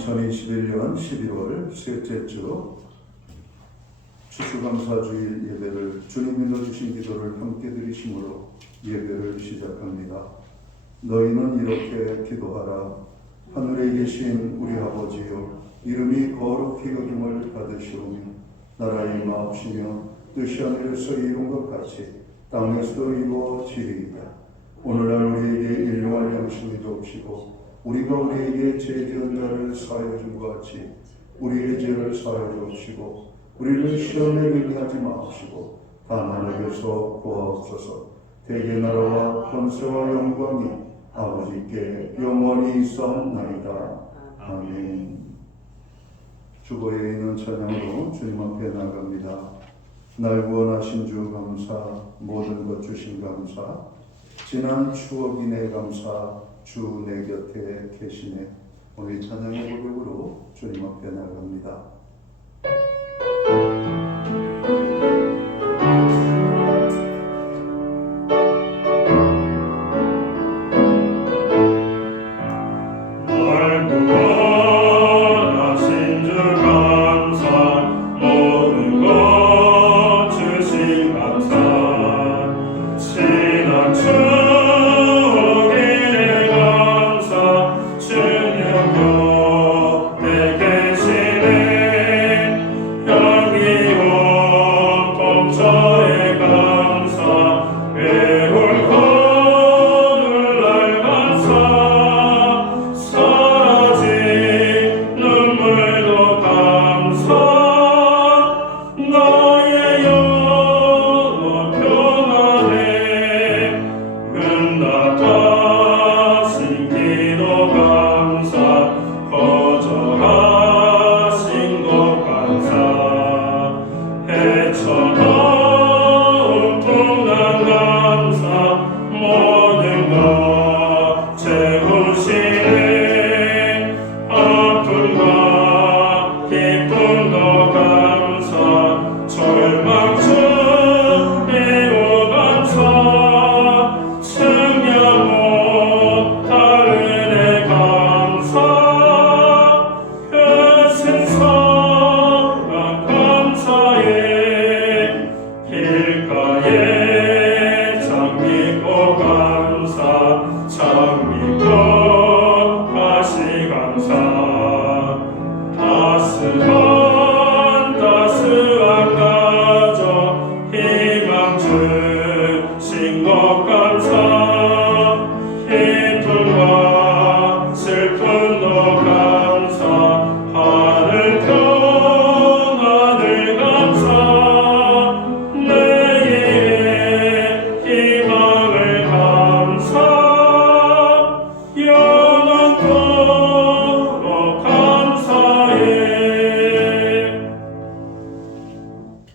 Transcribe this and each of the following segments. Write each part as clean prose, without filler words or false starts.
2021년 11월 셋째 주 추수감사주일 예배를 주님이 넣어주신 기도를 함께 드리심으로 예배를 시작합니다. 너희는 이렇게 기도하라. 하늘에 계신 우리 아버지여, 이름이 거룩히 여김을 받으시오며 나라의 마옵시며 뜻이 하늘에서 이룬 것 같이 땅에서도 이루어지리이다. 오늘날 우리에게 일용할 양식을 주옵시고 우리가 우리에게 죄지은 자를 사하여 준 것 같이 우리의 죄를 사하여 주옵시고 우리를 시험에 들게 하지 마옵시고 다만 악에서 구하옵소서. 대개 나라와 권세와 영광이 아버지께 영원히 있사옵나이다. 아멘. 주보에 있는 찬양으로 주님 앞에 나갑니다. 날 구원하신 주 감사, 모든 것 주신 감사, 지난 추억이네 감사, 주 내 곁에 계시네. 오늘 찬양의 고백으로 주님 앞에 나갑니다.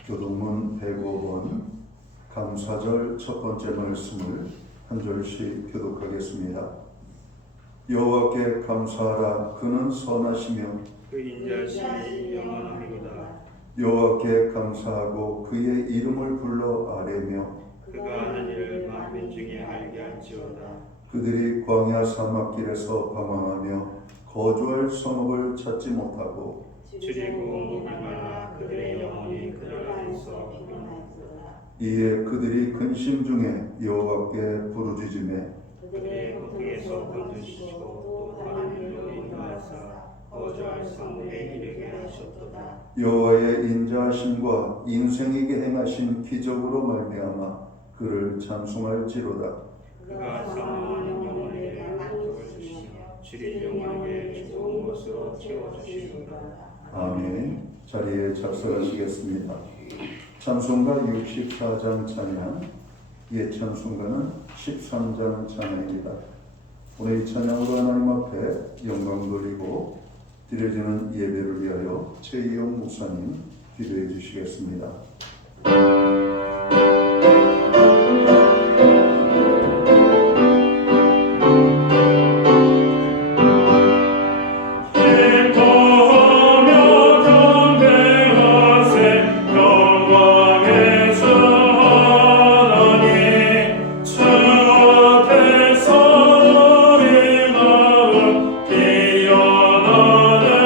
교동문 105번 감사절 첫 번째 말씀을 한 절씩 교독하겠습니다. 여호와께 감사하라. 그는 선하시며 그 인자심이 영원함이로다. 여호와께 감사하고 그의 이름을 불러 아뢰며 그가 하는 일을 만민 중에 알게 할지어다. 그들이 광야 사막길에서 방황하며 거주할 성읍을 찾지 못하고 줄이고 목이 말라 그들의 영혼이 그들 안에서 피곤하였도다. 이에 그들이 근심 중에 여호와께 부르짖으매 그들의 고통에서 건져주시고 또 다른 일로 인도하사 거주할 성읍에 이르게 하셨도다. 여호와의 인자하심과 인생에게 행하신 기적으로 말미암아 그를 찬송할지로다. 그가 사망하는 영혼에게 만족을 주시며 줄인 영혼에게 좋은 것으로 채워주시리로다. 아멘. 자리에 작성하시겠습니다. 찬송가 64장 찬양, 옛 찬송가는 13장 찬양입니다. 오늘 이 찬양으로 하나님 앞에 영광 돌리고 드려지는 예배를 위하여 최이용 목사님 기도해 주시겠습니다. 주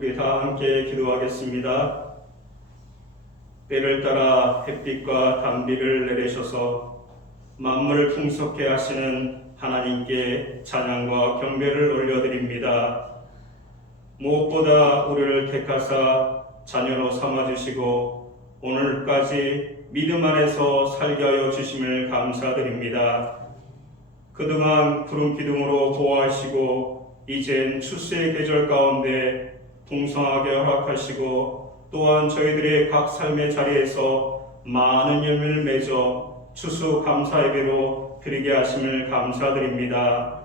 우리 다 함께 기도하겠습니다. 때를 따라 햇빛과 단비를 내리셔서 만물을 풍성케 하시는 하나님께 찬양과 경배를 올려드립니다. 무엇보다 우리를 택하사 자녀로 삼아주시고 오늘까지 믿음 안에서 살게 하여 주심을 감사드립니다. 그동안 푸른 기둥으로 보호하시고 이젠 추수의 계절 가운데 풍성하게 허락하시고 또한 저희들의 각 삶의 자리에서 많은 열매를 맺어 추수 감사예배로 드리게 하심을 감사드립니다.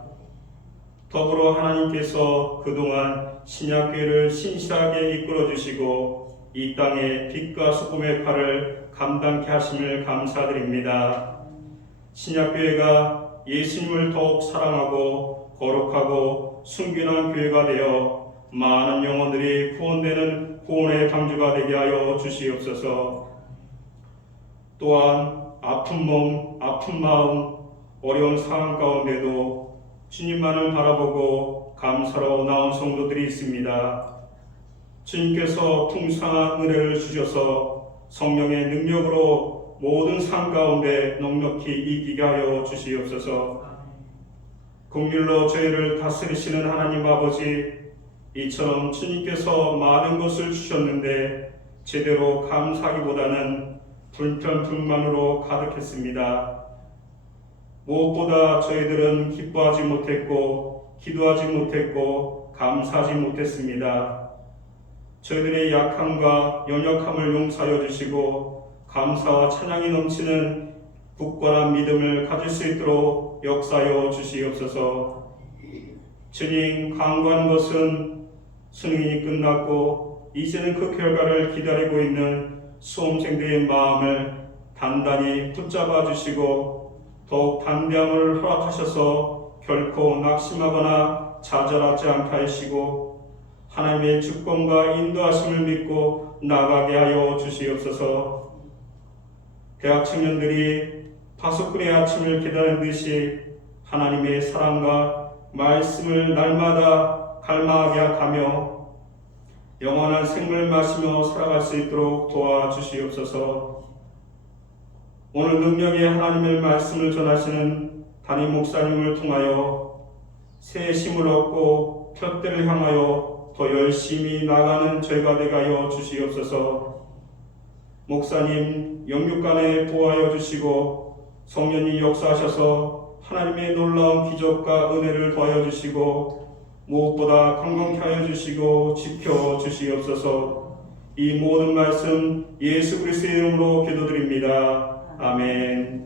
더불어 하나님께서 그동안 신약교회를 신실하게 이끌어 주시고 이 땅에 빛과 소금의 칼을 감당케 하심을 감사드립니다. 신약교회가 예수님을 더욱 사랑하고 거룩하고 순결한 교회가 되어 많은 영혼들이 구원되는 구원의 방주가 되게 하여 주시옵소서. 또한 아픈 몸, 아픈 마음, 어려운 상황 가운데도 주님만을 바라보고 감사로 나온 성도들이 있습니다. 주님께서 풍성한 은혜를 주셔서 성령의 능력으로 모든 삶 가운데 넉넉히 이기게 하여 주시옵소서. 긍휼로 저희를 다스리시는 하나님 아버지, 이처럼 주님께서 많은 것을 주셨는데 제대로 감사하기보다는 불평불만으로 가득했습니다. 무엇보다 저희들은 기뻐하지 못했고 기도하지 못했고 감사하지 못했습니다. 저희들의 약함과 연약함을 용서하여 주시고 감사와 찬양이 넘치는 굳건한 믿음을 가질 수 있도록 역사하여 주시옵소서. 주님, 강구하는 것은 수능이 끝났고 이제는 그 결과를 기다리고 있는 수험생들의 마음을 단단히 붙잡아 주시고 더욱 담대함을 허락하셔서 결코 낙심하거나 좌절하지 않게 하시고 하나님의 주권과 인도하심을 믿고 나가게 하여 주시옵소서. 대학 청년들이 파수꾼의 아침을 기다리는 듯이 하나님의 사랑과 말씀을 날마다 갈망하게 하며 영원한 생명을 마시며 살아갈 수 있도록 도와주시옵소서. 오늘 능력의 하나님의 말씀을 전하시는 담임 목사님을 통하여 새 힘을 얻고 푯대를 향하여 더 열심히 나가는 저희가 되게 하여 주시옵소서. 목사님 영육간에 보호하여 주시고 성령이 역사하셔서 하나님의 놀라운 기적과 은혜를 더하여 주시고 무엇보다 건강케 하여 주시고 지켜 주시옵소서. 이 모든 말씀 예수 그리스도의 이름으로 기도드립니다. 아멘.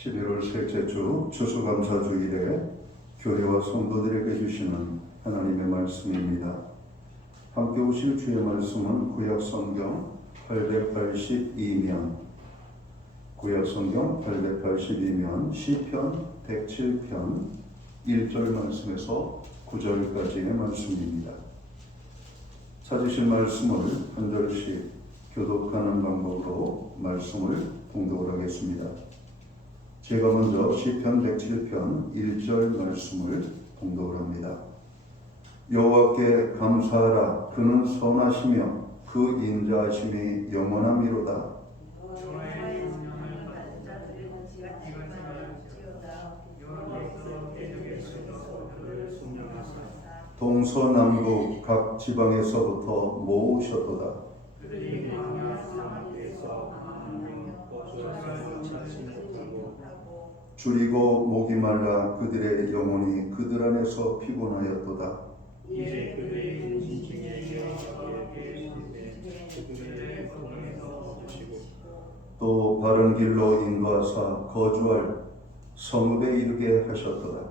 11월 셋째 주 추수감사주일에 교회와 성도들에게 주시는 하나님의 말씀입니다. 함께 오실 주의 말씀은 구약성경 882면 구약성경 882면 시편 107편 1절 말씀에서 9절까지의 말씀입니다. 찾으실 말씀을 한 절씩 교독하는 방법으로 말씀을 공독을 하겠습니다. 제가 먼저 시편 107편 1절 말씀을 공독을 합니다. 여호와께 감사하라. 그는 선하시며 그 인자하심이 영원함이로다. 동서남북 각 지방에서부터 모으셨도다. 그들이 광야 사막에서 거주하여 찾지 못하고 줄이고 목이 말라 그들의 영혼이 그들 안에서 피곤하였도다. 이제 그들의 인중에 계시되 그들의 공에서 주시고 또 바른 길로 인도하사 거주할 성읍에 이르게 하셨도다.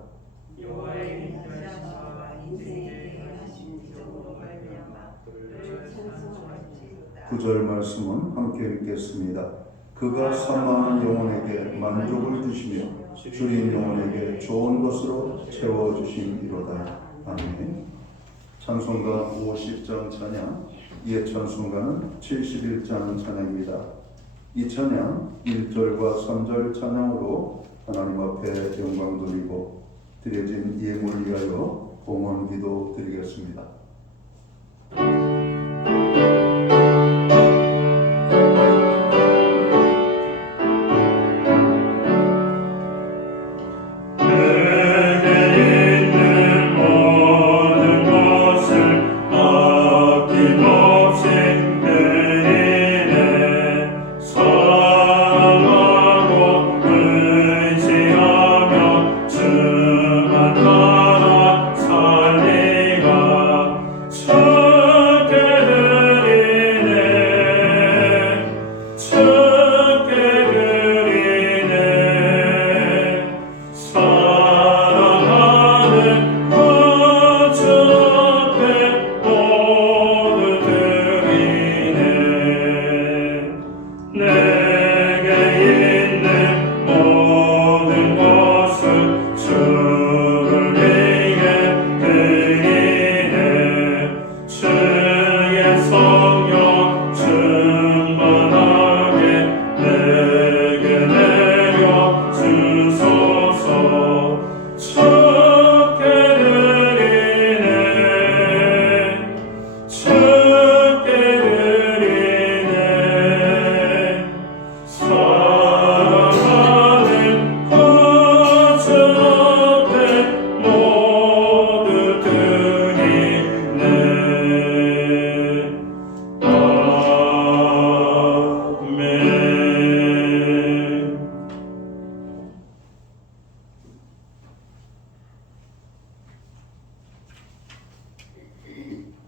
여호와의 인자하심과 인생의 하신 기적으로 말미암아 그를 찬송할지로다. 9절 말씀은 함께 읽겠습니다. 그가 사망하는 영혼에게 만족을 주시며 주님 영혼에게 좋은 것으로 채워주심이로다. 아멘. 찬송가 50장 찬양, 이에 찬송가는 71장 찬양입니다. 이 찬양 1절과 3절 찬양으로 하나님 앞에 영광 돌리고 드려진 예물을 위하여 봉헌 기도 드리겠습니다.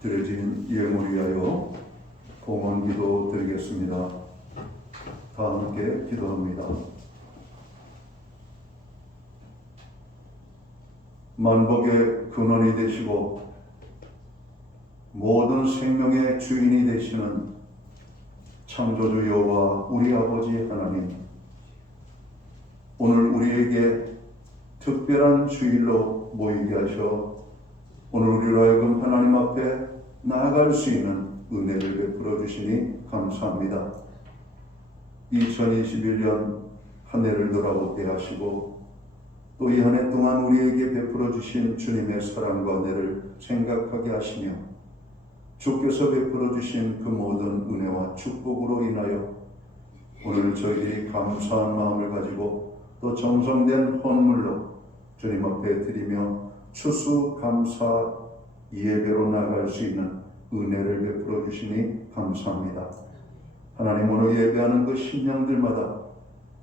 드려진 예물을 위하여 봉헌 기도 드리겠습니다. 다 함께 기도합니다. 만복의 근원이 되시고 모든 생명의 주인이 되시는 창조주 여호와 우리 아버지 하나님, 오늘 우리에게 특별한 주일로 모이게 하셔 오늘 우리로 하여금 하나님 앞에 나아갈 수 있는 은혜를 베풀어 주시니 감사합니다. 2021년 한 해를 돌아보게 하시고 또 이 한 해 동안 우리에게 베풀어 주신 주님의 사랑과 은혜를 생각하게 하시며 주께서 베풀어 주신 그 모든 은혜와 축복으로 인하여 오늘 저희들이 감사한 마음을 가지고 또 정성된 헌물로 주님 앞에 드리며 추수감사 예배로 나아갈 수 있는 은혜를 베풀어 주시니 감사합니다. 하나님, 오늘 예배하는 그 심령들마다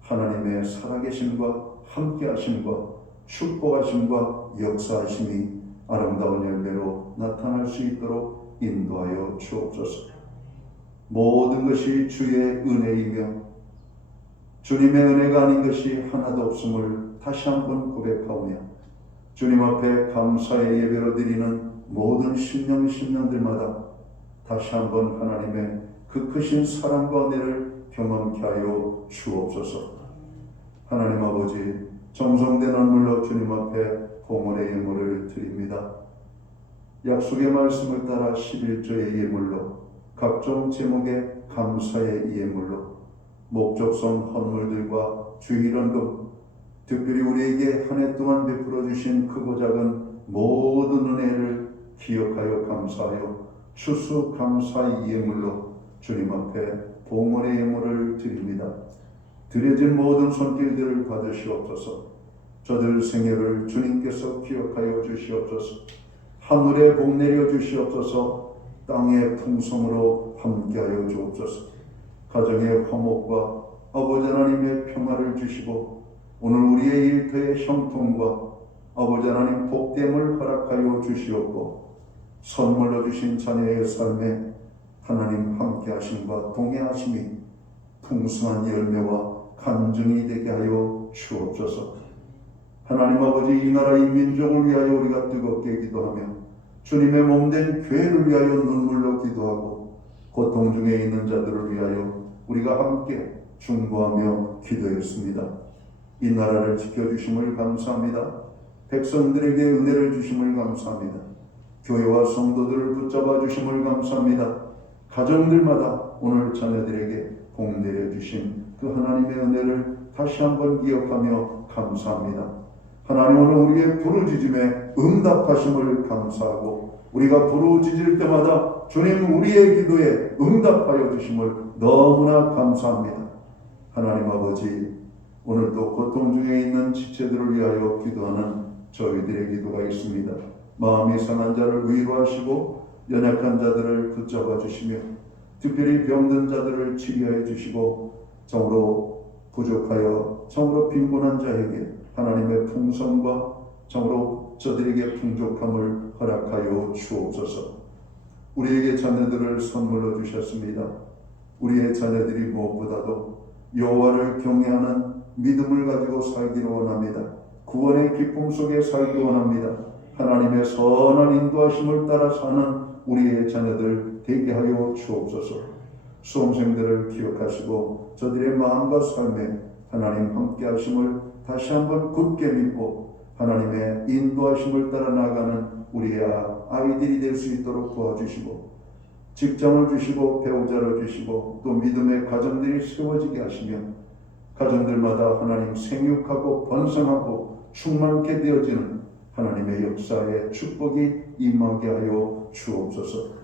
하나님의 살아계심과 함께하심과 축복하심과 역사하심이 아름다운 열매로 나타날 수 있도록 인도하여 주옵소서. 모든 것이 주의 은혜이며 주님의 은혜가 아닌 것이 하나도 없음을 다시 한번 고백하오며 주님 앞에 감사의 예배로 드리는 모든 심령들마다 다시 한번 하나님의 그 크신 사랑과 은혜를 경험케 하여 주옵소서. 하나님 아버지, 정성된 헌물로 주님 앞에 봉헌의 예물을 드립니다. 약속의 말씀을 따라 11조의 예물로, 각종 제목의 감사의 예물로, 목적성 헌물들과 주일헌금, 특별히 우리에게 한 해 동안 베풀어 주신 크고 작은 모든 은혜를 기억하여 감사하여 추수감사의 예물로 주님 앞에 봉헌의 예물을 드립니다. 드려진 모든 손길들을 받으시옵소서. 저들 생애를 주님께서 기억하여 주시옵소서. 하늘에 복 내려 주시옵소서. 땅의 풍성으로 함께하여 주옵소서. 가정의 화목과 아버지 하나님의 평화를 주시고 오늘 우리의 일터의 형통과 아버지 하나님 복됨을 허락하여 주시옵고 선물로 주신 자녀의 삶에 하나님 함께하심과 동행하심이 풍성한 열매와 간증이 되게 하여 주옵소서. 하나님 아버지, 이 나라 이 민족을 위하여 우리가 뜨겁게 기도하며 주님의 몸된 교회를 위하여 눈물로 기도하고 고통 중에 있는 자들을 위하여 우리가 함께 중보하며 기도했습니다. 이 나라를 지켜주심을 감사합니다. 백성들에게 은혜를 주심을 감사합니다. 교회와 성도들을 붙잡아 주심을 감사합니다. 가정들마다 오늘 자녀들에게 복 내려주신 그 하나님의 은혜를 다시 한번 기억하며 감사합니다. 하나님, 오늘 우리의 부르짖음에 응답하심을 감사하고 우리가 부르짖을 때마다 주님 우리의 기도에 응답하여 주심을 너무나 감사합니다. 하나님 아버지, 오늘도 고통 중에 있는 지체들을 위하여 기도하는 저희들의 기도가 있습니다. 마음이 상한 자를 위로하시고 연약한 자들을 붙잡아 주시며 특별히 병든 자들을 치료해 주시고 정으로 부족하여 정으로 빈곤한 자에게 하나님의 풍성과 정으로 저들에게 풍족함을 허락하여 주옵소서. 우리에게 자녀들을 선물로 주셨습니다. 우리의 자녀들이 무엇보다도 여호와를 경외하는 믿음을 가지고 살기를 원합니다. 구원의 기쁨 속에 살기 원합니다. 하나님의 선한 인도하심을 따라 사는 우리의 자녀들 되게 하여 주옵소서. 수험생들을 기억하시고 저들의 마음과 삶에 하나님 함께 하심을 다시 한번 굳게 믿고 하나님의 인도하심을 따라 나가는 우리의 아이들이 될 수 있도록 도와주시고 직장을 주시고 배우자를 주시고 또 믿음의 가정들이 세워지게 하시며 가정들마다 하나님 생육하고 번성하고 충만케 되어지는 하나님의 역사의 축복이 임하게 하여 주옵소서.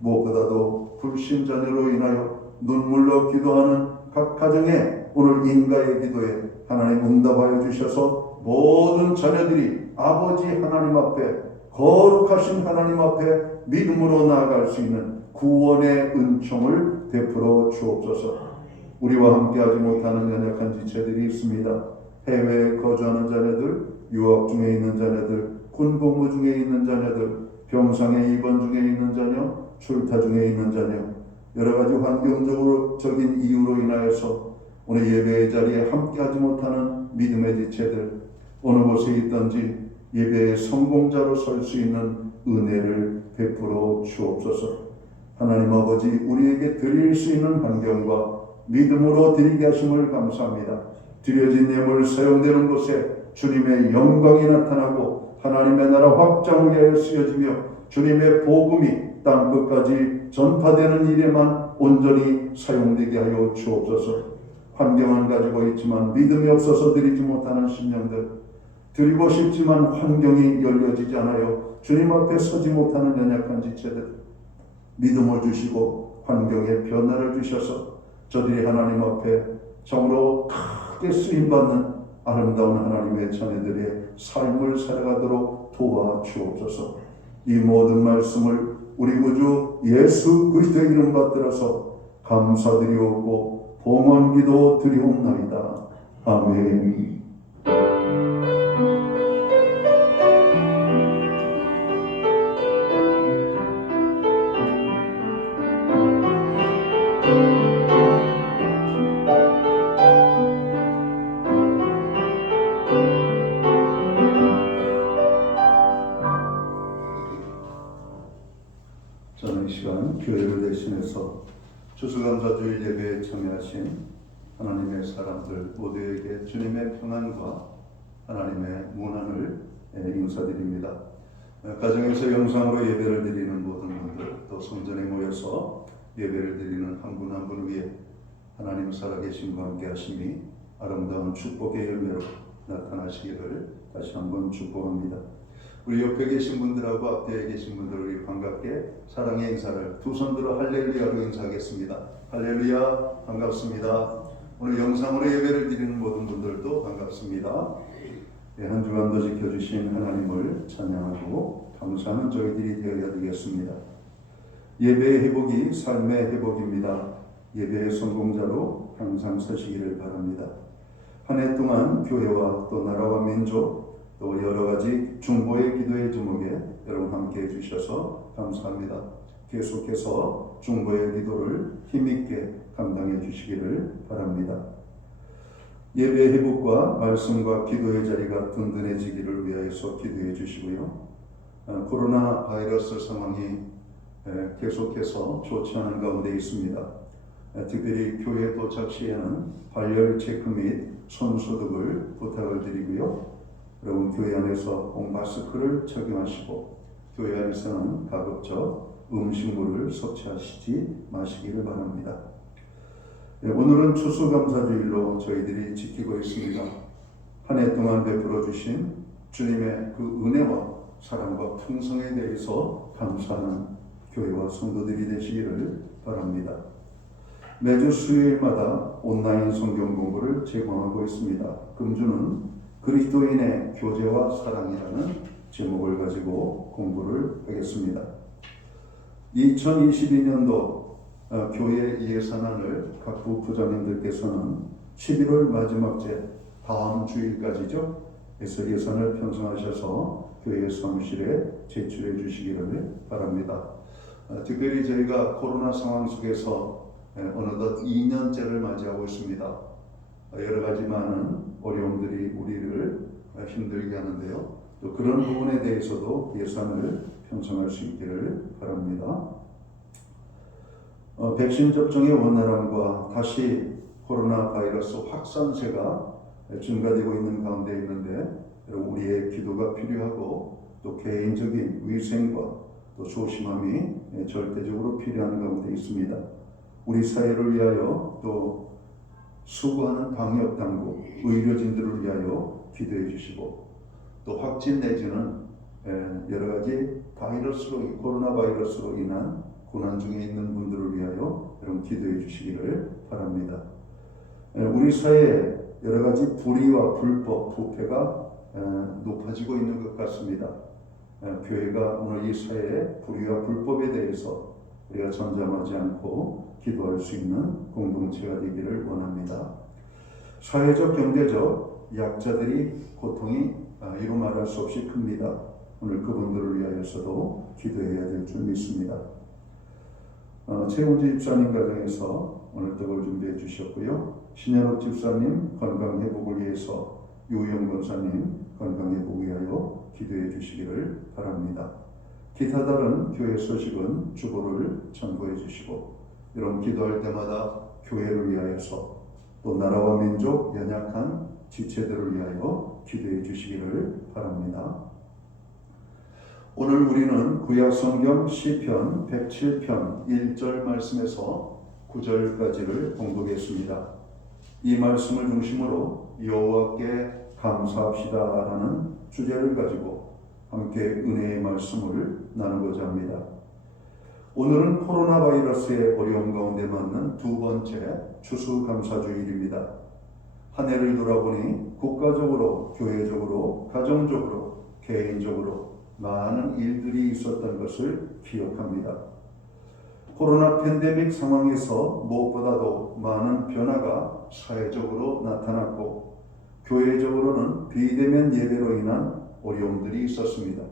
무엇보다도 불신자녀로 인하여 눈물로 기도하는 각 가정에 오늘 인가의 기도에 하나님 응답하여 주셔서 모든 자녀들이 아버지 하나님 앞에 거룩하신 하나님 앞에 믿음으로 나아갈 수 있는 구원의 은총을 베풀어 주옵소서. 우리와 함께하지 못하는 연약한 지체들이 있습니다. 해외에 거주하는 자녀들, 유학 중에 있는 자녀들, 군복무 중에 있는 자녀들, 병상에 입원 중에 있는 자녀, 출타 중에 있는 자녀, 여러 가지 환경적인 이유로 인하여서 오늘 예배의 자리에 함께하지 못하는 믿음의 지체들, 어느 곳에 있든지 예배의 성공자로 설 수 있는 은혜를 베풀어 주옵소서. 하나님 아버지, 우리에게 드릴 수 있는 환경과 믿음으로 드리게 하심을 감사합니다. 드려진 예물 사용되는 곳에 주님의 영광이 나타나고 하나님의 나라 확장을 위하여 쓰여지며 주님의 복음이 땅 끝까지 전파되는 일에만 온전히 사용되게 하여 주옵소서. 환경은 가지고 있지만 믿음이 없어서 드리지 못하는 심령들, 드리고 싶지만 환경이 열려지지 않아요 주님 앞에 서지 못하는 연약한 지체들, 믿음을 주시고 환경에 변화를 주셔서 저들이 하나님 앞에 정으로 크게 쓰임받는 아름다운 하나님의 자녀들의 삶을 살아가도록 도와주옵소서. 이 모든 말씀을 우리 구주 예수 그리스도의 이름 받들어서 감사드리옵고 봉헌기도 드리옵나이다. 아멘. 저는 이 시간 교회를 대신해서 추수감사주일 예배에 참여하신 하나님의 사람들 모두에게 주님의 평안과 하나님의 문안을 인사드립니다. 가정에서 영상으로 예배를 드리는 모든 분들, 또 성전에 모여서 예배를 드리는 한 분 한 분 위에 하나님 살아계심과 함께 하심이 아름다운 축복의 열매로 나타나시기를 다시 한번 축복합니다. 우리 옆에 계신 분들하고 앞뒤에 계신 분들 우리 반갑게 사랑의 인사를 두 손 들어 할렐루야로 인사하겠습니다. 할렐루야, 반갑습니다. 오늘 영상으로 예배를 드리는 모든 분들도 반갑습니다. 한 주간도 지켜주신 하나님을 찬양하고 감사하는 저희들이 되어야 되겠습니다. 예배의 회복이 삶의 회복입니다. 예배의 성공자로 항상 서시기를 바랍니다. 한 해 동안 교회와 또 나라와 민족 또 여러 가지 중보의 기도의 제목에 여러분 함께 해주셔서 감사합니다. 계속해서 중보의 기도를 힘있게 감당해 주시기를 바랍니다. 예배 회복과 말씀과 기도의 자리가 든든해지기를 위하여서 기도해 주시고요. 코로나 바이러스 상황이 계속해서 좋지 않은 가운데 있습니다. 특별히 교회 도착 시에는 발열 체크 및 손소독을 부탁을 드리고요. 여러분 교회 안에서 꼭 마스크를 착용하시고 교회 안에서는 가급적 음식물을 섭취하시지 마시기를 바랍니다. 오늘은 추수감사주일로 저희들이 지키고 있습니다. 한 해 동안 베풀어 주신 주님의 그 은혜와 사랑과 풍성에 대해서 감사하는 교회와 성도들이 되시기를 바랍니다. 매주 수요일마다 온라인 성경 공부를 제공하고 있습니다. 금주는 그리스도인의 교제와 사랑이라는 제목을 가지고 공부를 하겠습니다. 2022년도 교회 예산안을 각 부부장님들께서는 11월 마지막 제 다음 주일까지죠. 그래서 예산을 편성하셔서 교회 사무실에 제출해 주시기를 바랍니다. 특별히 저희가 코로나 상황 속에서 어느덧 2년째를 맞이하고 있습니다. 여러 가지 많은 어려움들이 우리를 힘들게 하는데요. 또 그런 부분에 대해서도 예산을 편성할 수 있기를 바랍니다. 백신 접종의 원활함과 다시 코로나 바이러스 확산세가 증가되고 있는 가운데 있는데 우리의 기도가 필요하고 또 개인적인 위생과 또 조심함이 절대적으로 필요한 가운데 있습니다. 우리 사회를 위하여 또 수고하는 방역당국, 의료진들을 위하여 기도해 주시고 또 확진 내지는 여러 가지 코로나 바이러스로 인한 고난 중에 있는 분들을 위하여 여러분 기도해 주시기를 바랍니다. 우리 사회에 여러 가지 불의와 불법, 부패가 높아지고 있는 것 같습니다. 교회가 오늘 이 사회의 불의와 불법에 대해서 우리가 잠잠하지 않고 기도할 수 있는 공동체가 되기를 원합니다. 사회적, 경제적 약자들이 고통이 이루 말할 수 없이 큽니다. 오늘 그분들을 위하여서도 기도해야 될 줄 믿습니다. 최은지 집사님 가정에서 오늘 떡을 준비해 주셨고요. 신현옥 집사님 건강회복을 위해서 유영 권사님 건강회복 위하여 기도해 주시기를 바랍니다. 기타 다른 교회 소식은 주보를 참고해 주시고 여러분 기도할 때마다 교회를 위하여서 또 나라와 민족 연약한 지체들을 위하여 기도해 주시기를 바랍니다. 오늘 우리는 구약성경 시편 107편 1절 말씀에서 9절까지를 공부하겠습니다. 이 말씀을 중심으로 여호와께 감사합시다라는 주제를 가지고 함께 은혜의 말씀을 나누고자 합니다. 오늘은 코로나 바이러스의 어려움 가운데 맞는 두 번째 추수감사주일입니다. 한 해를 돌아보니 국가적으로, 교회적으로, 가정적으로, 개인적으로 많은 일들이 있었던 것을 기억합니다. 코로나 팬데믹 상황에서 무엇보다도 많은 변화가 사회적으로 나타났고 교회적으로는 비대면 예배로 인한 어려움들이 있었습니다.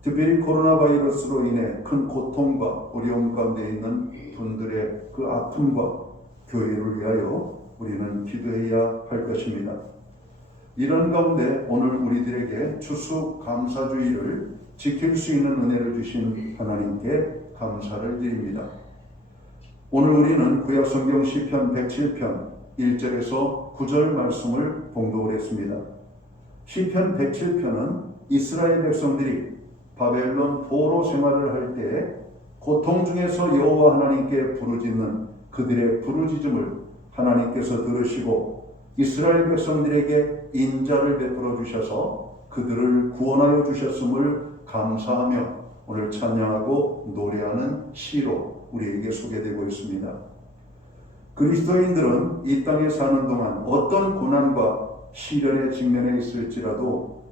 특별히 코로나 바이러스로 인해 큰 고통과 어려움 가운데 있는 분들의 그 아픔과 교회를 위하여 우리는 기도해야 할 것입니다. 이런 가운데 오늘 우리들에게 추수감사주의를 지킬 수 있는 은혜를 주신 하나님께 감사를 드립니다. 오늘 우리는 구약성경 시편 107편 1절에서 9절 말씀을 봉독을 했습니다. 시편 107편은 이스라엘 백성들이 바벨론 포로 생활을 할 때에 고통 중에서 여호와 하나님께 부르짖는 그들의 부르짖음을 하나님께서 들으시고 이스라엘 백성들에게 인자를 베풀어 주셔서 그들을 구원하여 주셨음을 감사하며 오늘 찬양하고 노래하는 시로 우리에게 소개되고 있습니다. 그리스도인들은 이 땅에 사는 동안 어떤 고난과 시련에 직면해 있을지라도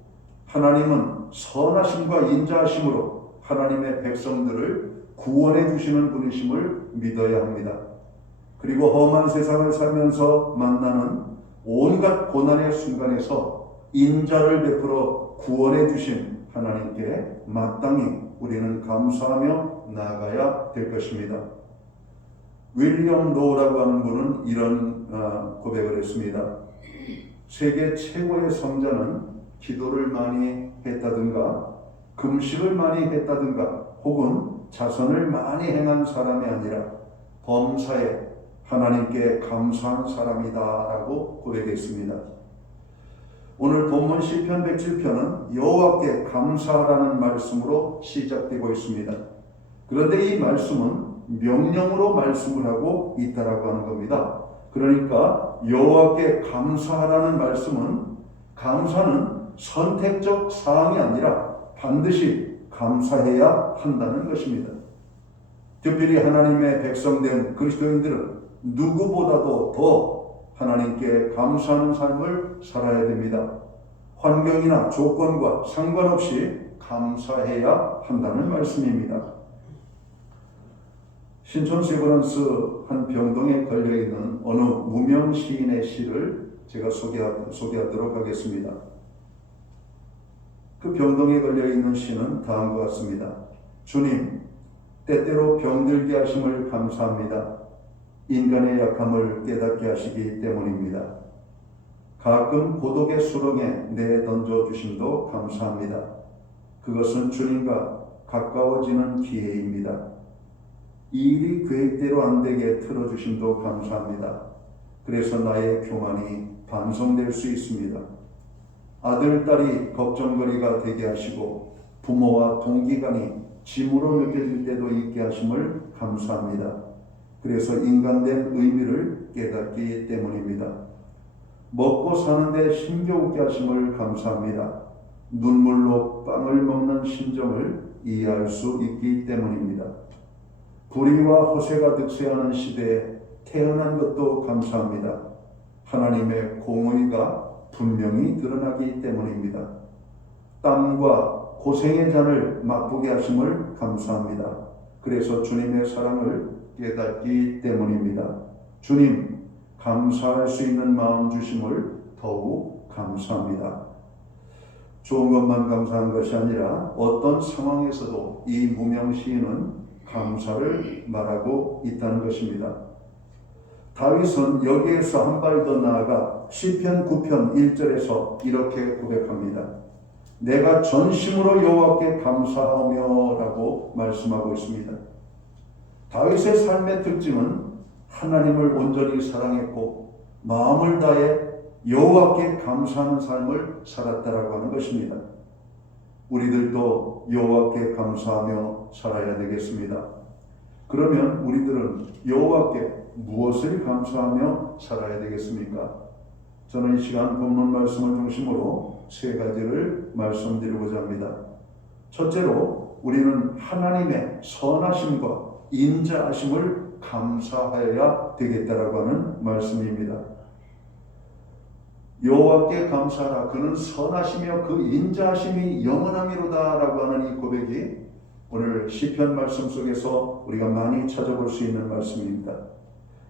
하나님은 선하심과 인자하심으로 하나님의 백성들을 구원해 주시는 분이심을 믿어야 합니다. 그리고 험한 세상을 살면서 만나는 온갖 고난의 순간에서 인자를 베풀어 구원해 주신 하나님께 마땅히 우리는 감사하며 나아가야 될 것입니다. 윌리엄 로우라고 하는 분은 이런 고백을 했습니다. 세계 최고의 성자는 기도를 많이 했다든가 금식을 많이 했다든가 혹은 자선을 많이 행한 사람이 아니라 범사에 하나님께 감사한 사람이다라고 고백했습니다. 오늘 본문 시편 107편은 여호와께 감사하라는 말씀으로 시작되고 있습니다. 그런데 이 말씀은 명령으로 말씀을 하고 있다라고 하는 겁니다. 그러니까 여호와께 감사하라는 말씀은 감사는 선택적 사항이 아니라 반드시 감사해야 한다는 것입니다. 특별히 하나님의 백성된 그리스도인들은 누구보다도 더 하나님께 감사하는 삶을 살아야 됩니다. 환경이나 조건과 상관없이 감사해야 한다는 말씀입니다. 신촌 세브란스 한 병동에 걸려있는 어느 무명 시인의 시를 제가 소개하도록 하겠습니다. 그 병동에 걸려있는 시는 다음과 같습니다. 주님, 때때로 병들게 하심을 감사합니다. 인간의 약함을 깨닫게 하시기 때문입니다. 가끔 고독의 수렁에 내던져 주심도 감사합니다. 그것은 주님과 가까워지는 기회입니다. 이 일이 계획대로 안 되게 틀어주심도 감사합니다. 그래서 나의 교만이 반성될 수 있습니다. 아들, 딸이 걱정거리가 되게 하시고 부모와 동기간이 짐으로 느껴질 때도 있게 하심을 감사합니다. 그래서 인간된 의미를 깨닫기 때문입니다. 먹고 사는데 힘겨우게 하심을 감사합니다. 눈물로 빵을 먹는 심정을 이해할 수 있기 때문입니다. 불의와 호세가 득세하는 시대에 태어난 것도 감사합니다. 하나님의 공의가 분명히 드러나기 때문입니다. 땀과 고생의 잔을 맛보게 하심을 감사합니다. 그래서 주님의 사랑을 깨닫기 때문입니다. 주님, 감사할 수 있는 마음 주심을 더욱 감사합니다. 좋은 것만 감사한 것이 아니라 어떤 상황에서도 이 무명 시인은 감사를 말하고 있다는 것입니다. 다윗은 여기에서 한 발 더 나아가 시편 9편 1절에서 이렇게 고백합니다. 내가 전심으로 여호와께 감사하며 라고 말씀하고 있습니다. 다윗의 삶의 특징은 하나님을 온전히 사랑했고 마음을 다해 여호와께 감사하는 삶을 살았다라고 하는 것입니다. 우리들도 여호와께 감사하며 살아야 되겠습니다. 그러면 우리들은 여호와께 무엇을 감사하며 살아야 되겠습니까? 저는 이 시간 본문 말씀을 중심으로 세 가지를 말씀드리고자 합니다. 첫째로 우리는 하나님의 선하심과 인자하심을 감사해야 되겠다라고 하는 말씀입니다. 여호와께 감사하라. 그는 선하시며 그 인자하심이 영원함이로다라고 하는 이 고백이 오늘 시편 말씀 속에서 우리가 많이 찾아볼 수 있는 말씀입니다.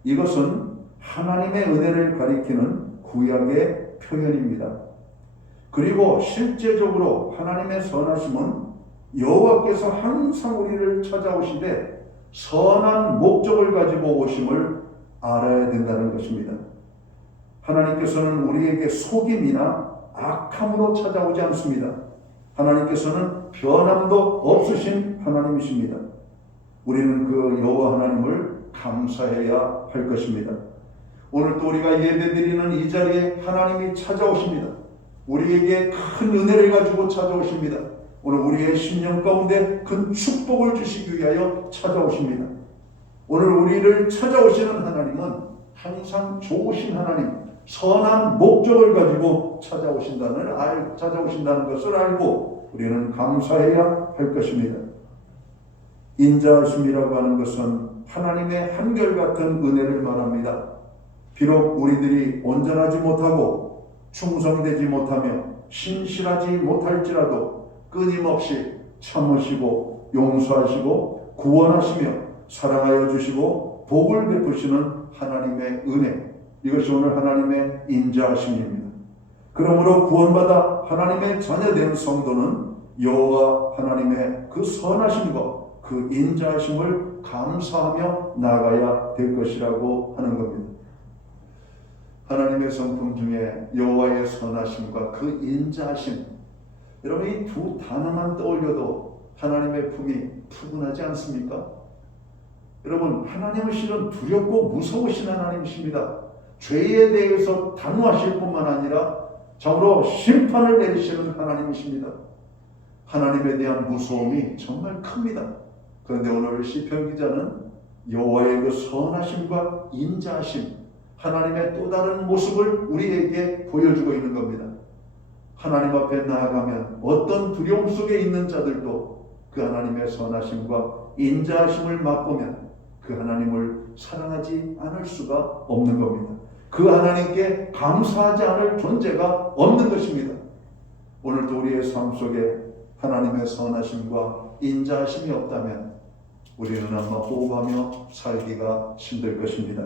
이것은 하나님의 은혜를 가리키는 구약의 표현입니다. 그리고 실제적으로 하나님의 선하심은 여호와께서 항상 우리를 찾아오시되 선한 목적을 가지고 오심을 알아야 된다는 것입니다. 하나님께서는 우리에게 속임이나 악함으로 찾아오지 않습니다. 하나님께서는 변함도 없으신 하나님이십니다. 우리는 그 여호와 하나님을 감사해야 할 것입니다. 오늘 또 우리가 예배드리는 이 자리에 하나님이 찾아오십니다. 우리에게 큰 은혜를 가지고 찾아오십니다. 오늘 우리의 심령 가운데 큰 축복을 주시기 위하여 찾아오십니다. 오늘 우리를 찾아오시는 하나님은 항상 좋으신 하나님, 선한 목적을 가지고 찾아오신다는 것을 알고 우리는 감사해야 할 것입니다. 인자하심이라고 하는 것은 하나님의 한결같은 은혜를 말합니다. 비록 우리들이 온전하지 못하고 충성되지 못하며 신실하지 못할지라도 끊임없이 참으시고 용서하시고 구원하시며 사랑하여 주시고 복을 베푸시는 하나님의 은혜, 이것이 오늘 하나님의 인자하심입니다. 그러므로 구원받아 하나님의 자녀된 성도는 여호와 하나님의 그 선하심과 그 인자하심을 감사하며 나가야 될 것이라고 하는 겁니다. 하나님의 성품 중에 여호와의 선하심과 그 인자하심, 여러분 이 두 단어만 떠올려도 하나님의 품이 푸근하지 않습니까? 여러분, 하나님은 실은 두렵고 무서우신 하나님이십니다. 죄에 대해서 단호하실 뿐만 아니라 참으로 심판을 내리시는 하나님이십니다. 하나님에 대한 무서움이 정말 큽니다. 그런데 오늘 시편 기자는 여호와의 그 선하심과 인자하심, 하나님의 또 다른 모습을 우리에게 보여주고 있는 겁니다. 하나님 앞에 나아가면 어떤 두려움 속에 있는 자들도 그 하나님의 선하심과 인자하심을 맛보면 그 하나님을 사랑하지 않을 수가 없는 겁니다. 그 하나님께 감사하지 않을 존재가 없는 것입니다. 오늘도 우리의 삶 속에 하나님의 선하심과 인자하심이 없다면 우리는 아마 호흡하며 살기가 힘들 것입니다.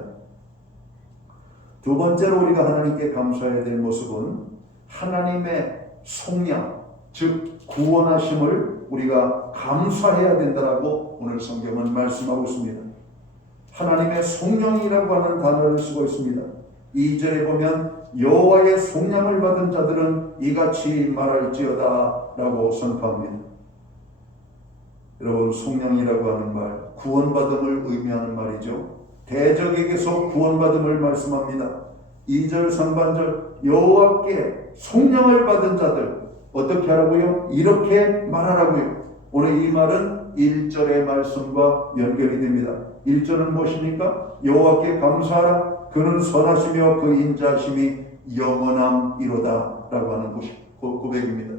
두 번째로 우리가 하나님께 감사해야 될 모습은 하나님의 속량, 즉 구원하심을 우리가 감사해야 된다라고 오늘 성경은 말씀하고 있습니다. 하나님의 속량이라고 하는 단어를 쓰고 있습니다. 2절에 보면 여호와의 속량을 받은 자들은 이같이 말할지어다 라고 선포합니다. 여러분, 속량이라고 하는 말, 구원받음을 의미하는 말이죠. 대적에게서 구원받음을 말씀합니다. 2절 상반절 여호와께 속량을 받은 자들 어떻게 하라고요? 이렇게 말하라고요. 오늘 이 말은 1절의 말씀과 연결이 됩니다. 1절은 무엇입니까? 여호와께 감사하라. 그는 선하시며 그 인자하심이 영원함이로다 라고 하는 고백입니다.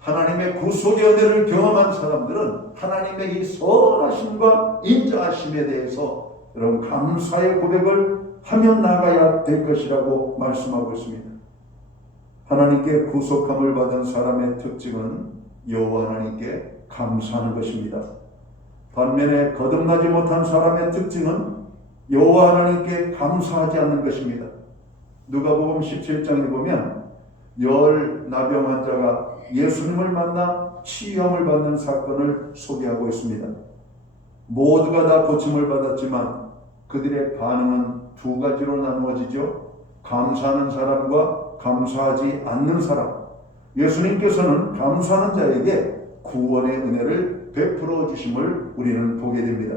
하나님의 구속의 은혜를 경험한 사람들은 하나님의 이 선하심과 인자하심에 대해서 여러분 감사의 고백을 하며 나가야 될 것이라고 말씀하고 있습니다. 하나님께 구속함을 받은 사람의 특징은 여호와 하나님께 감사하는 것입니다. 반면에 거듭나지 못한 사람의 특징은 여호와 하나님께 감사하지 않는 것입니다. 누가복음 17장에 보면 10 나병 환자가 예수님을 만나 치유함을 받는 사건을 소개하고 있습니다. 모두가 다 고침을 받았지만 그들의 반응은 두 가지로 나누어지죠. 감사하는 사람과 감사하지 않는 사람. 예수님께서는 감사하는 자에게 구원의 은혜를 베풀어 주심을 우리는 보게 됩니다.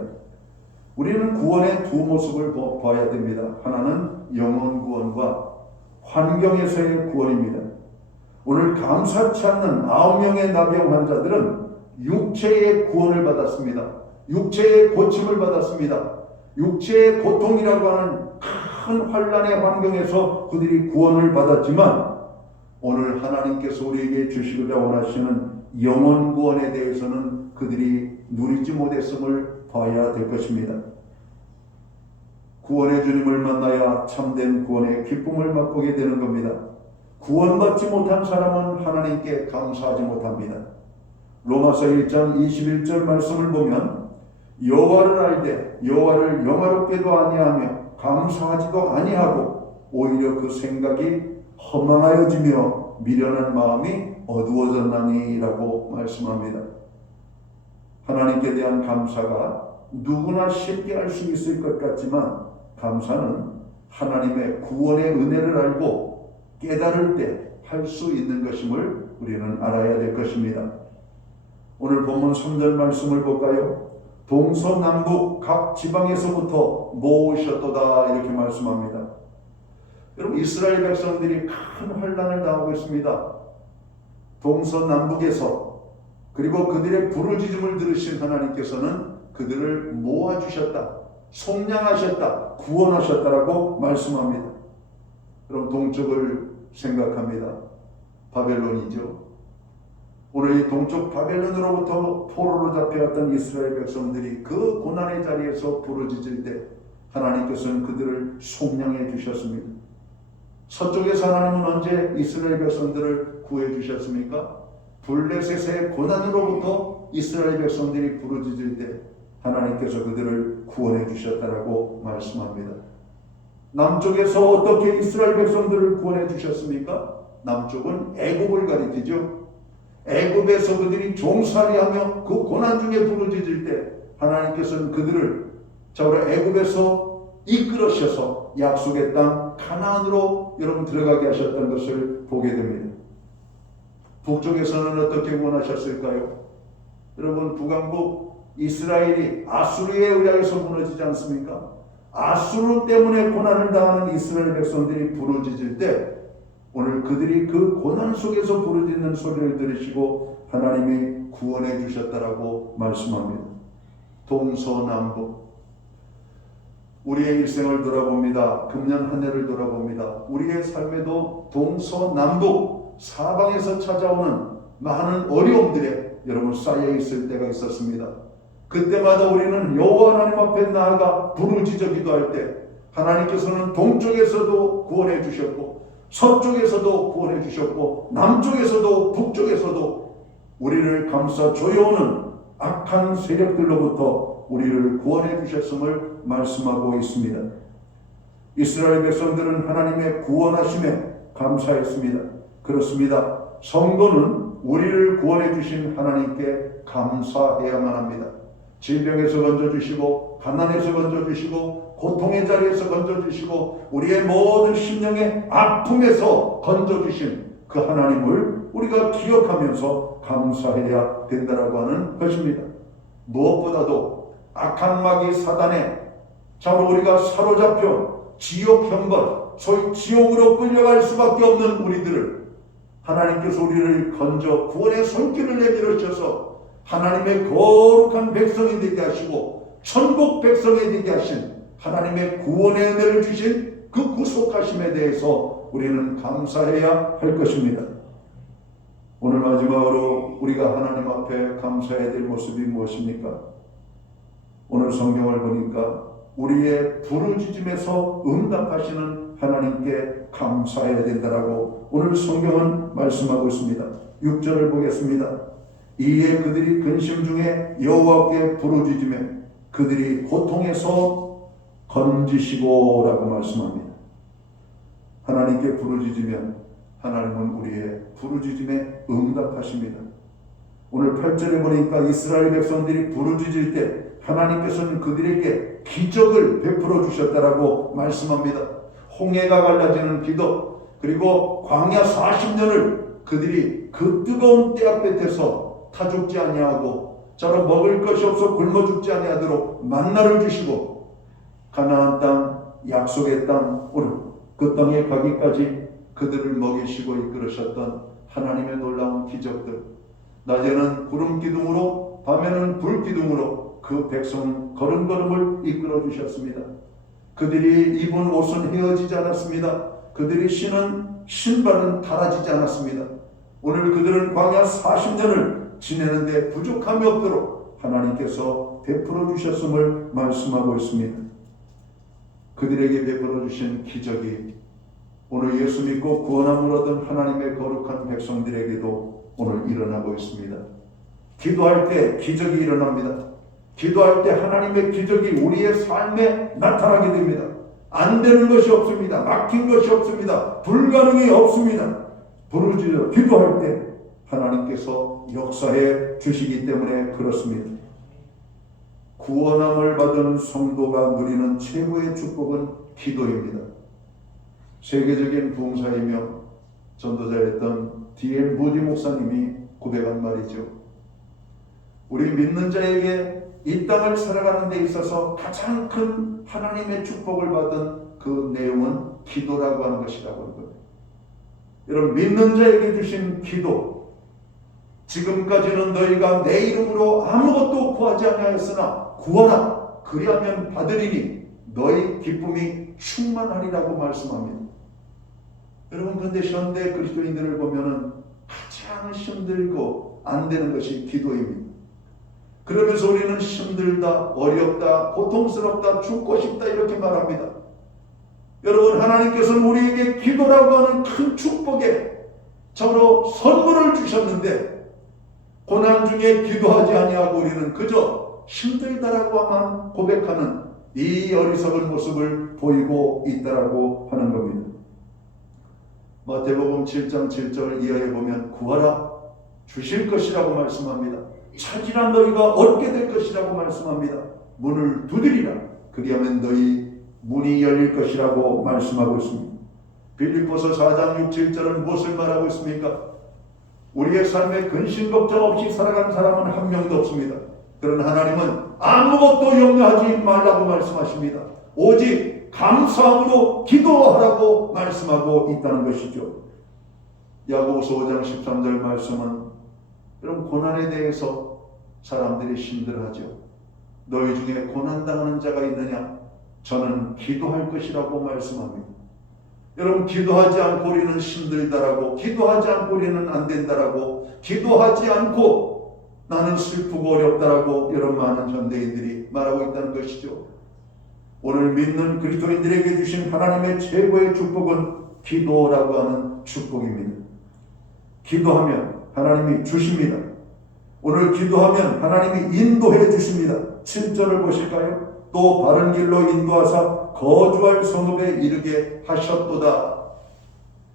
우리는 구원의 두 모습을 봐야 됩니다. 하나는 영혼 구원과 환경에서의 구원입니다. 오늘 감사치 않는 9명의 나병 환자들은 육체의 구원을 받았습니다. 육체의 고침을 받았습니다. 육체의 고통이라고 하는 큰 환난의 환경에서 그들이 구원을 받았지만 오늘 하나님께서 우리에게 주시고자 원하시는 영혼 구원에 대해서는 그들이 누리지 못했음을 봐야 될 것입니다. 구원의 주님을 만나야 참된 구원의 기쁨을 맛보게 되는 겁니다. 구원받지 못한 사람은 하나님께 감사하지 못합니다. 로마서 1장 21절 말씀을 보면 여호와를 알되 여호와를 영화롭게도 아니하며 감사하지도 아니하고 오히려 그 생각이 허망하여지며 미련한 마음이 어두워졌나니라고 말씀합니다. 하나님께 대한 감사가 누구나 쉽게 할 수 있을 것 같지만 감사는 하나님의 구원의 은혜를 알고 깨달을 때 할 수 있는 것임을 우리는 알아야 될 것입니다. 오늘 본문 3절 말씀을 볼까요? 동서남북 각 지방에서부터 모으셨도다 이렇게 말씀합니다. 여러분, 이스라엘 백성들이 큰 환난을 당하고 있습니다. 동서남북에서, 그리고 그들의 부르짖음을 들으신 하나님께서는 그들을 모아주셨다, 속량하셨다, 구원하셨다라고 말씀합니다. 그럼 동쪽을 생각합니다. 바벨론이죠. 오늘 이 동쪽 바벨론으로부터 포로로 잡혀왔던 이스라엘 백성들이 그 고난의 자리에서 부르짖을 때 하나님께서는 그들을 속량해 주셨습니다. 서쪽에서 하나님은 언제 이스라엘 백성들을 구해 주셨습니까? 블레셋의 고난으로부터 이스라엘 백성들이 부르짖을 때 하나님께서 그들을 구원해 주셨다라고 말씀합니다. 남쪽에서 어떻게 이스라엘 백성들을 구원해 주셨습니까? 남쪽은 애굽을 가리키죠. 애굽에서 그들이 종살이하며 그 고난 중에 부르짖을 때 하나님께서는 그들을 애굽에서 이끌으셔서 약속의 땅 가나안으로 여러분 들어가게 하셨던 것을 보게 됩니다. 북쪽에서는 어떻게 구원하셨을까요? 여러분, 북왕국 이스라엘이 아수르에 의하여서 무너지지 않습니까? 아수르 때문에 고난을 당하는 이스라엘 백성들이 부르짖을 때 오늘 그들이 그 고난 속에서 부르짖는 소리를 들으시고 하나님이 구원해 주셨다라고 말씀합니다. 동서남북 우리의 일생을 돌아봅니다. 금년 한 해를 돌아봅니다. 우리의 삶에도 동서남북 사방에서 찾아오는 많은 어려움들에 여러분 쌓여 있을 때가 있었습니다. 그때마다 우리는 여호와 하나님 앞에 나아가 부르짖어 기도할 때 하나님께서는 동쪽에서도 구원해 주셨고 서쪽에서도 구원해 주셨고 남쪽에서도 북쪽에서도 우리를 감싸 조여오는 악한 세력들로부터 우리를 구원해 주셨음을 말씀하고 있습니다. 이스라엘 백성들은 하나님의 구원하심에 감사했습니다. 그렇습니다. 성도는 우리를 구원해 주신 하나님께 감사해야만 합니다. 질병에서 건져주시고 가난에서 건져주시고 고통의 자리에서 건져주시고 우리의 모든 심령의 아픔에서 건져주신 그 하나님을 우리가 기억하면서 감사해야 된다라고 하는 것입니다. 무엇보다도 악한 마귀 사단에 참으로 우리가 사로잡혀 지옥 형벌 소위 지옥으로 끌려갈 수밖에 없는 우리들을 하나님께서 우리를 건져 구원의 손길을 내밀어 주셔서 하나님의 거룩한 백성이 되게 하시고 천국 백성이 되게 하신 하나님의 구원의 은혜를 주신 그 구속하심에 대해서 우리는 감사해야 할 것입니다. 오늘 마지막으로 우리가 하나님 앞에 감사해야 될 모습이 무엇입니까? 오늘 성경을 보니까 우리의 부르짖음에서 응답하시는 하나님께 감사해야 된다라고 오늘 성경은 말씀하고 있습니다. 6절을 보겠습니다. 이에 그들이 근심 중에 여호와께 부르짖으며 그들이 고통에서 건지시고 라고 말씀합니다. 하나님께 부르짖으면 하나님은 우리의 부르짖음에 응답하십니다. 오늘 8절에 보니까 이스라엘 백성들이 부르짖을 때 하나님께서는 그들에게 기적을 베풀어 주셨다라고 말씀합니다. 홍해가 갈라지는 기도, 그리고 광야 40년을 그들이 그 뜨거운 때 앞에서 타 죽지 아니하고 저런 먹을 것이 없어 굶어 죽지 아니하도록 만나를 주시고 가나안 땅, 약속의 땅, 오늘 그 땅에 가기까지 그들을 먹이시고 이끌으셨던 하나님의 놀라운 기적들, 낮에는 구름 기둥으로 밤에는 불 기둥으로 그 백성 걸음걸음을 이끌어 주셨습니다. 그들이 입은 옷은 헤어지지 않았습니다. 그들이 신은 신발은 닳아지지 않았습니다. 오늘 그들은 광야 40년을 지내는데 부족함이 없도록 하나님께서 베풀어 주셨음을 말씀하고 있습니다. 그들에게 베풀어 주신 기적이 오늘 예수 믿고 구원함을 얻은 하나님의 거룩한 백성들에게도 오늘 일어나고 있습니다. 기도할 때 기적이 일어납니다. 기도할 때 하나님의 기적이 우리의 삶에 나타나게 됩니다. 안 되는 것이 없습니다. 막힌 것이 없습니다. 불가능이 없습니다. 부르짖어 기도할 때 하나님께서 역사해 주시기 때문에 그렇습니다. 구원함을 받은 성도가 누리는 최고의 축복은 기도입니다. 세계적인 부흥사이며 전도자였던 D.L. 무디 목사님이 고백한 말이죠. 우리 믿는 자에게 이 땅을 살아가는 데 있어서 가장 큰 하나님의 축복을 받은 그 내용은 기도라고 하는 것이라고 하는 겁니다. 여러분, 믿는 자에게 주신 기도, 지금까지는 너희가 내 이름으로 아무것도 구하지 아니하였으나 구하라, 그리하면 받으리니 너희 기쁨이 충만하리라고 말씀합니다. 여러분, 그런데 현대 그리스도인들을 보면은 가장 힘들고 안 되는 것이 기도입니다. 그러면서 우리는 힘들다, 어렵다, 고통스럽다, 죽고 싶다 이렇게 말합니다. 여러분, 하나님께서는 우리에게 기도라고 하는 큰 축복에 참으로 선물을 주셨는데 고난 중에 기도하지 아니하고 우리는 그저 힘들다라고만 고백하는 이 어리석은 모습을 보이고 있다라고 하는 겁니다. 마태복음 7장 7절 이하에 보면 구하라 주실 것이라고 말씀합니다. 찾으라 너희가 얻게 될 것이라고 말씀합니다. 문을 두드리라 그리하면 너희 문이 열릴 것이라고 말씀하고 있습니다. 빌립보서 4장 6, 7절은 무엇을 말하고 있습니까? 우리의 삶에 근심 걱정 없이 살아가는 사람은 한 명도 없습니다. 그런 하나님은 아무것도 염려하지 말라고 말씀하십니다. 오직 감사함으로 기도하라고 말씀하고 있다는 것이죠. 야고보서 5장 13절 말씀은 여러분 고난에 대해서 사람들이 힘들어하죠. 너희 중에 고난당하는 자가 있느냐? 저는 기도할 것이라고 말씀합니다. 여러분 기도하지 않고 우리는 힘들다라고, 기도하지 않고 우리는 안 된다라고, 기도하지 않고 나는 슬프고 어렵다라고 여러 많은 현대인들이 말하고 있다는 것이죠. 오늘 믿는 그리스도인들에게 주신 하나님의 최고의 축복은 기도라고 하는 축복입니다. 기도하면 하나님이 주십니다. 오늘 기도하면 하나님이 인도해 주십니다. 7절을 보실까요? 또 바른 길로 인도하사 거주할 성읍에 이르게 하셨도다.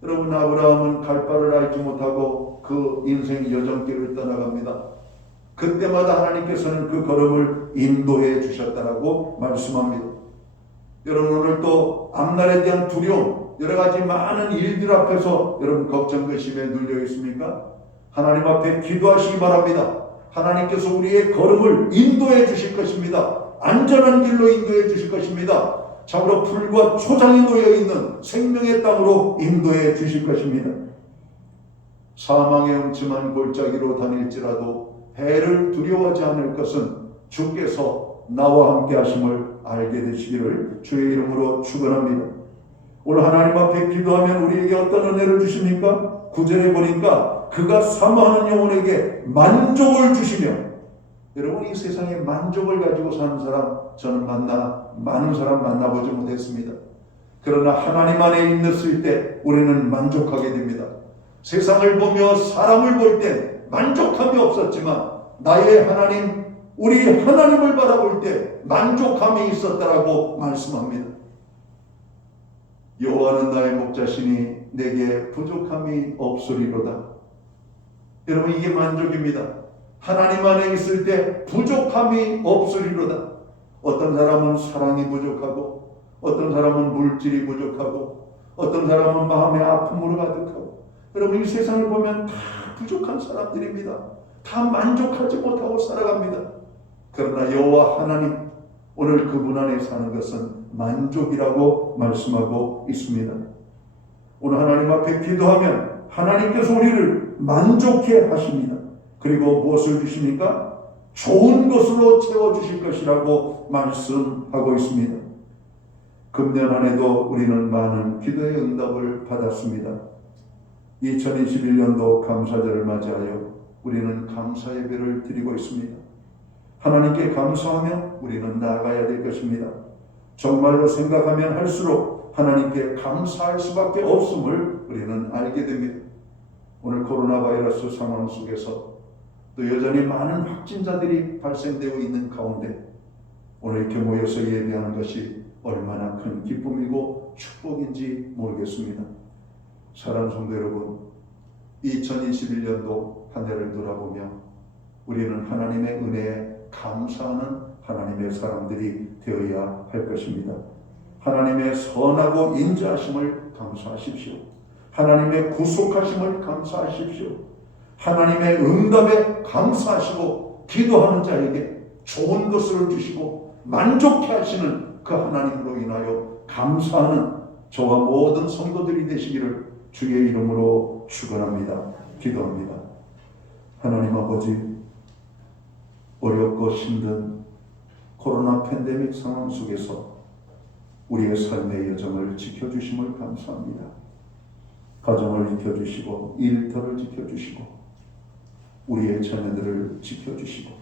여러분 아브라함은 갈 바를 알지 못하고 그 인생 여정길을 떠나갑니다. 그때마다 하나님께서는 그 걸음을 인도해 주셨다라고 말씀합니다. 여러분 오늘 또 앞날에 대한 두려움, 여러 가지 많은 일들 앞에서 여러분 걱정 근심에 눌려 있습니까? 하나님 앞에 기도하시기 바랍니다. 하나님께서 우리의 걸음을 인도해 주실 것입니다. 안전한 길로 인도해 주실 것입니다. 참으로 풀과 초장이 놓여 있는 생명의 땅으로 인도해 주실 것입니다. 사망의 음침한 골짜기로 다닐지라도 해를 두려워하지 않을 것은 주께서 나와 함께 하심을 알게 되시기를 주의 이름으로 축원합니다. 오늘 하나님 앞에 기도하면 우리에게 어떤 은혜를 주십니까? 9절에 보니까 그가 사모하는 영혼에게 만족을 주시며, 여러분 이 세상에 만족을 가지고 사는 사람 저는 많은 사람 만나보지 못했습니다. 그러나 하나님 안에 있을 때 우리는 만족하게 됩니다. 세상을 보며 사람을 볼 때 만족함이 없었지만 나의 하나님, 우리 하나님을 바라볼 때 만족함이 있었다라고 말씀합니다. 여호와는 나의 목자시니 내게 부족함이 없으리로다. 여러분 이게 만족입니다. 하나님 안에 있을 때 부족함이 없으리로다. 어떤 사람은 사랑이 부족하고, 어떤 사람은 물질이 부족하고, 어떤 사람은 마음의 아픔으로 가득하고, 여러분 이 세상을 보면 다 부족한 사람들입니다. 다 만족하지 못하고 살아갑니다. 그러나 여호와 하나님, 오늘 그분 안에 사는 것은 만족이라고 말씀하고 있습니다. 오늘 하나님 앞에 기도하면 하나님께서 우리를 만족해 하십니다. 그리고 무엇을 주십니까? 좋은 것으로 채워주실 것이라고 말씀하고 있습니다. 금년 한 해도 우리는 많은 기도의 응답을 받았습니다. 2021년도 감사절을 맞이하여 우리는 감사 예배를 드리고 있습니다. 하나님께 감사하며 우리는 나아가야 될 것입니다. 정말로 생각하면 할수록 하나님께 감사할 수밖에 없음을 우리는 알게 됩니다. 오늘 코로나 바이러스 상황 속에서 또 여전히 많은 확진자들이 발생되고 있는 가운데 오늘 이렇게 모여서 예배하는 것이 얼마나 큰 기쁨이고 축복인지 모르겠습니다. 사랑하는 성도 여러분, 2021년도 한 해를 돌아보며 우리는 하나님의 은혜에 감사하는 하나님의 사람들이 되어야 할 것입니다. 하나님의 선하고 인자하심을 감사하십시오. 하나님의 구속하심을 감사하십시오. 하나님의 응답에 감사하시고 기도하는 자에게 좋은 것을 주시고 만족해 하시는 그 하나님으로 인하여 감사하는 저와 모든 성도들이 되시기를 주의 이름으로 축원합니다. 기도합니다. 하나님 아버지, 어렵고 힘든 코로나 팬데믹 상황 속에서 우리의 삶의 여정을 지켜주심을 감사합니다. 가정을 지켜주시고 일터를 지켜주시고 우리의 자녀들을 지켜주시고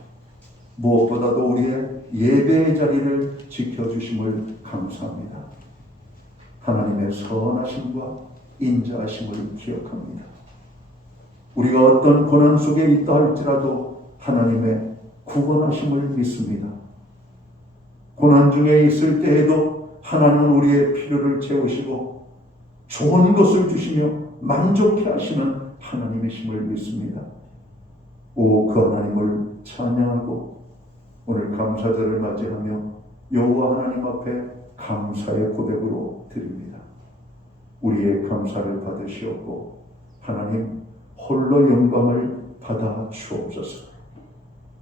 무엇보다도 우리의 예배의 자리를 지켜주심을 감사합니다. 하나님의 선하심과 인자하심을 기억합니다. 우리가 어떤 고난 속에 있다 할지라도 하나님의 구원하심을 믿습니다. 고난 중에 있을 때에도 하나님은 우리의 필요를 채우시고 좋은 것을 주시며 만족해 하시는 하나님이심을 믿습니다. 오, 그 하나님을 찬양하고 오늘 감사절을 맞이하며 여호와 하나님 앞에 감사의 고백으로 드립니다. 우리의 감사를 받으시옵고 하나님 홀로 영광을 받아 주옵소서.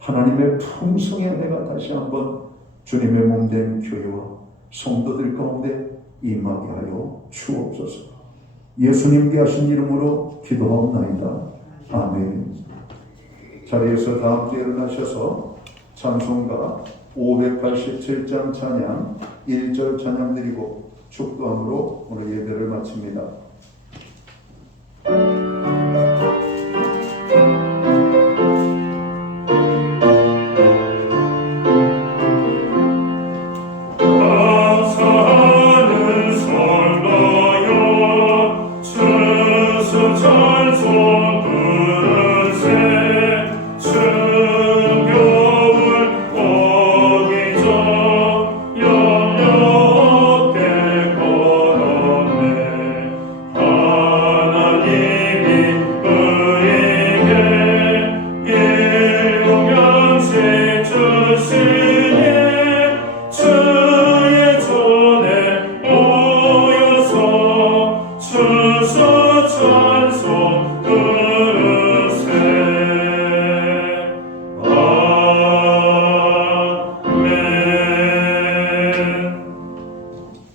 하나님의 풍성의 은혜가 다시 한번 주님의 몸된 교회와 성도들 가운데 임하게 하여 주옵소서. 예수님께 하신 이름으로 기도하옵나이다. 아멘. 자리에서 다 함께 일어나셔서 찬송가 587장 찬양 1절 찬양 드리고 축도함으로 오늘 예배를 마칩니다.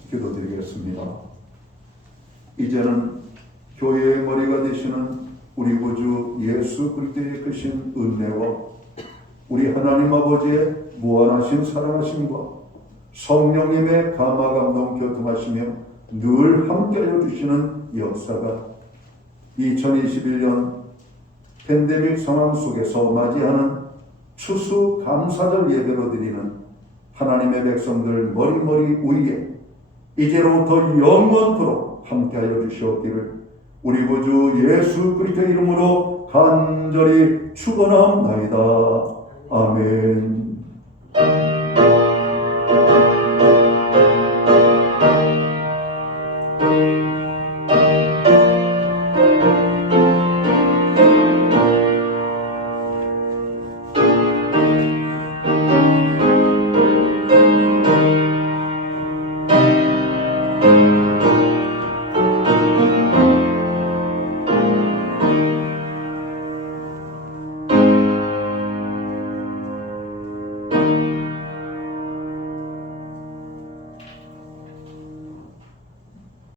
기도드리겠습니다. 이제는 교회의 머리가 되시는 우리 구주 예수 그리스도의 크신 은혜와 우리 하나님 아버지의 무한하신 사랑하심과 성령님의 감화 감동 교통하시며 늘 함께하여 주시는 역사가 2021년 팬데믹 상황 속에서 맞이하는 추수 감사절 예배로 드리는 하나님의 백성들 머리머리 위에 이제로부터 영원토록 함께하여 주시옵기를 우리 구주 예수 그리스도의 이름으로 간절히 축원하옵나이다. 아멘.